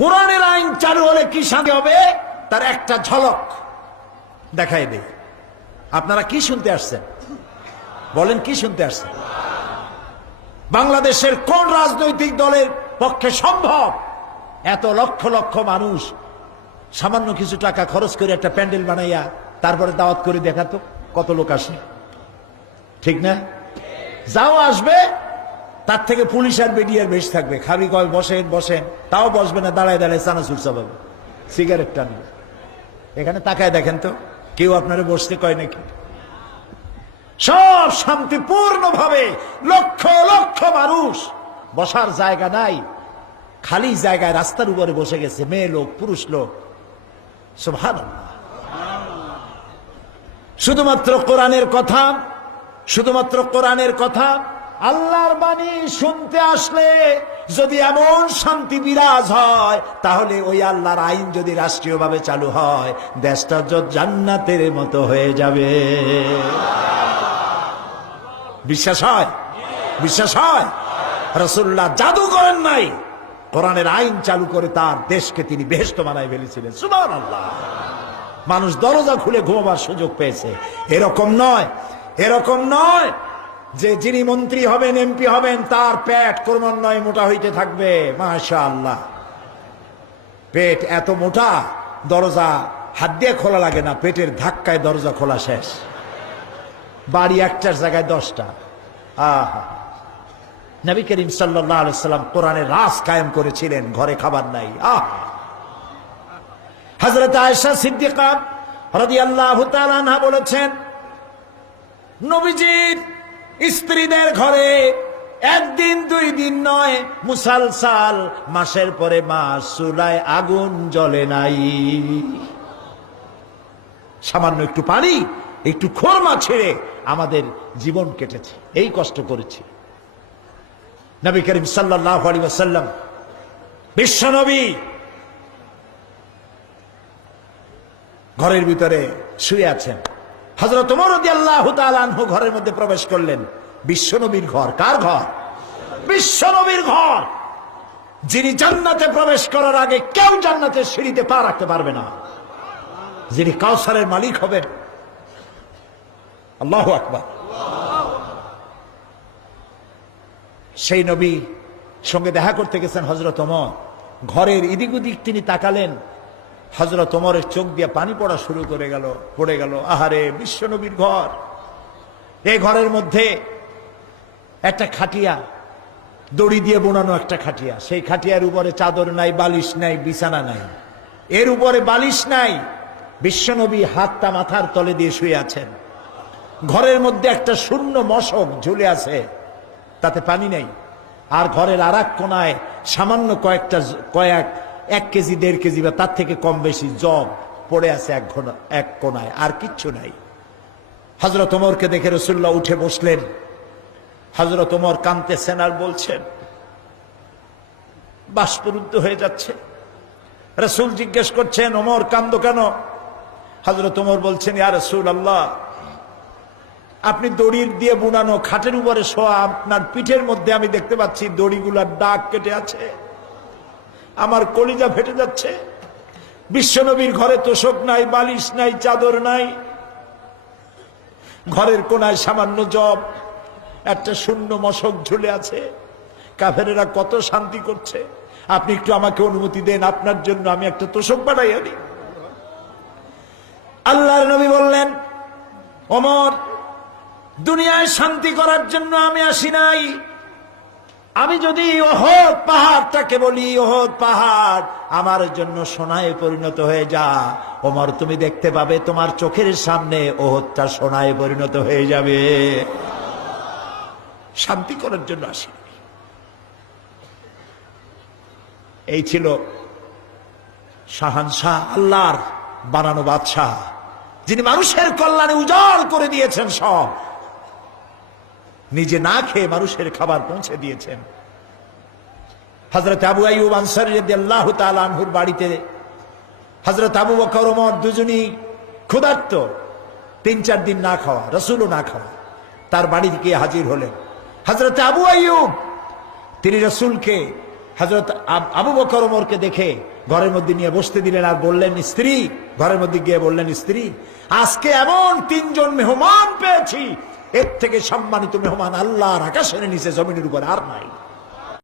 কোরআনের আইন চালু হলে কি শান্তি হবে তার একটা ঝলক দেখাই দেই। আপনারা কি শুনতে আসছেন বলেন? কি শুনতে আসছেন? বাংলাদেশের কোন রাজনৈতিক দলের পক্ষে সম্ভব এত লক্ষ লক্ষ মানুষ সামান্য কিছু টাকা খরচ করে একটা প্যান্ডেল বানাইয়া তারপরে দাওয়াত করে দেখাতো কত লোক আসে? ঠিক না? যাও আসবে তার থেকে পুলিশ আর মিডিয়ার বেশি থাকবে। খাবি কয় বসেন বসেন, তাও বসবে না, দাঁড়ায় দাঁড়ায় চানাচুর চাপাবে, সিগারেট টানবে। এখানে তাকায় দেখেন তো কেউ আপনারা বসতে কয় নাকি? সব শান্তিপূর্ণ ভাবে লক্ষ লক্ষ মানুষ, বসার জায়গা নাই, খালি জায়গায় রাস্তার উপরে বসে গেছে, মেয়ে লোক পুরুষ লোক। সুবহানাল্লাহ। শুধুমাত্র কোরআনের কথা, শুধুমাত্র কোরআনের কথা, আল্লাহর বাণী শুনতে আসলে যদি এমন শান্তি বিরাজ হয়, তাহলে ওই আল্লাহর আইন যদি রাষ্ট্রীয়ভাবে চালু হয়, দেশটা জান্নাতের মতো হয়ে যাবে। বিশ্বাস হয়? বিশ্বাস হয়? রাসূলুল্লাহ জাদু করেন নাই, কোরআনের আইন চালু করে তার দেশকে তিনি বেহেশত বানায় ফেলেছিলেন। সুবহানাল্লাহ। মানুষ দরজা খুলে ঘুমাবার সুযোগ পেয়েছে। এরকম নয়, এরকম নয় যে যিনি মন্ত্রী হবেন এমপি হবেন তার পেট ক্রমান্বয়ে মোটা হইতে থাকবে। মাশাআল্লাহ, পেট এত মোটা দরজা হাত দিয়ে খোলা লাগে না, পেটের ধাক্কায় দরজা খোলা শেষ। বাড়ি একটার জায়গায় 10টা। আহা, নবী করিম সাল্লাল্লাহু আলাইহি সাল্লাম কোরআনের রাজ কায়েম করেছিলেন, ঘরে খাবার নাই। হযরত আয়েশা সিদ্দিকা রাদিয়াল্লাহু তাআলা আনহা বলেছেন, নবীজির স্ত্রীদের ঘরে একদিন দুই দিন নয়, মুসালসাল মাসের পরে মাস চুলায় আগুন জ্বলে নাই। সামান্য একটু পানি, একটু খোরমা ছেড়ে আমাদের জীবন কেটেছে, এই কষ্ট করেছি। নবী করিম সাল্লাল্লাহু আলাইহি ওয়াসাল্লাম বিশ্ব নবী ঘরের ভিতরে শুয়ে আছেন। হযরত ওমর রাদিয়াল্লাহু তাআলা আনহু ঘরের মধ্যে প্রবেশ করলেন। বিশ্ব নবীর ঘর। কার ঘর? বিশ্ব নবীর ঘর। যিনি জান্নাতে প্রবেশ করার আগে কেউ জান্নাতের সিঁড়িতে পা রাখতে পারবে না, যিনি কাউসারের মালিক হবেন। আল্লাহু আকবার। সেই নবী সঙ্গে দেখা করতে গেছেন হযরত ওমর। ঘরের এদিক ওদিক তিনি তাকালেন, হযরত ওমরের চোখ দিয়ে পানি পড়া শুরু পড়ে গেল। আহারে, বিশ্ব নবীর ঘর। এই ঘরের মধ্যে একটা খাটিয়া, দড়ি দিয়ে বোনানো একটা খাটিয়া। সেই খাটিয়ার উপরে চাদর নাই, বালিশ নাই, বিছানা নাই, এর উপরে বালিশ নাই। বিশ্বনবী হাতটা মাথার তলে দিয়ে শুয়ে আছেন। ঘরের মধ্যে একটা শূন্য মশক ঝুলে আছে, তাতে পানি নেই। আর ঘরের আর এক কোনায় সামান্য এক কেজি 1.5 কেজি বা তার থেকে কম বেশি জব পড়ে আছে এক কোনায়, আর কিচ্ছু নাই। হযরত ওমরকে দেখে রাসূলুল্লাহ উঠে বসলেন। হযরত ওমর কাঁদতেছেন আর বলছেন, বাষ্পরুদ্ধ হয়ে যাচ্ছে। রাসূল জিজ্ঞেস করছেন, ওমর কাঁদো কেন? হযরত ওমর বলছেন, ইয়া রাসূলুল্লাহ, আপনি দড়ির দিয়ে বুনানো খাটের উপরে শোয়া, আপনার পিঠের মধ্যে আমি দেখতে পাচ্ছি দড়িগুলার দাগ কেটে আছে, আমার কলিজা ফেটে যাচ্ছে। বিশ্বনবীর ঘরে তোশক নাই, বালিশ নাই, চাদর নাই, ঘরের কোনায় সামান্য জব, একটা শূন্য মশক ঝুলে আছে। কাফেরেরা কত শান্তি করছে, আপনি একটু আমাকে অনুমতি দেন, আপনার জন্য আমি একটা তোশক বানাই আনি। আল্লাহর নবী বললেন, ওমর, দুনিয়ায় শান্তি করার জন্য আমি আসি নাই। আমি যদি ওহদ পাহাড়টাকে বলি, ওহদ পাহাড় আমার জন্য সোনায় পরিণত হয়ে যা, ওমর তুমি দেখতে পাবে তোমার চোখের সামনে ওহদটা সোনায় পরিণত হয়ে যাবে। শান্তি করার জন্য আসি। এই ছিল শাহানশাহ, আল্লাহর বানানো বাদশাহ, যিনি মানুষের কল্যাণে উজাড় করে দিয়েছেন সব, নিজে না খেয়ে মানুষের খাবার পৌঁছে দিয়েছেন। হযরত আবু আইয়ুব আনসারী রাদিয়াল্লাহু তাআলা আনহুর বাড়িতে হযরত আবু বকর ওমর দুজনই ক্ষুধার্ত, 3-4 দিন না খাওয়া, রাসূলও না খাওয়া, তার বাড়ি গিয়ে হাজির হলেন। হযরত আবু আইয়ুব তিনি রাসূলকে হযরত আবু বকর ওমরকে দেখে ঘরের মধ্যে নিয়ে বসতে দিলেন আর বললেন, স্ত্রী, ঘরের মধ্যে গিয়ে বললেন, স্ত্রী, আজকে এমন 3 জন মেহমান পেয়েছি, এর থেকে সম্মানিত মেহমান আল্লাহর আকাশের নিচে জমিনের উপর আর নাই।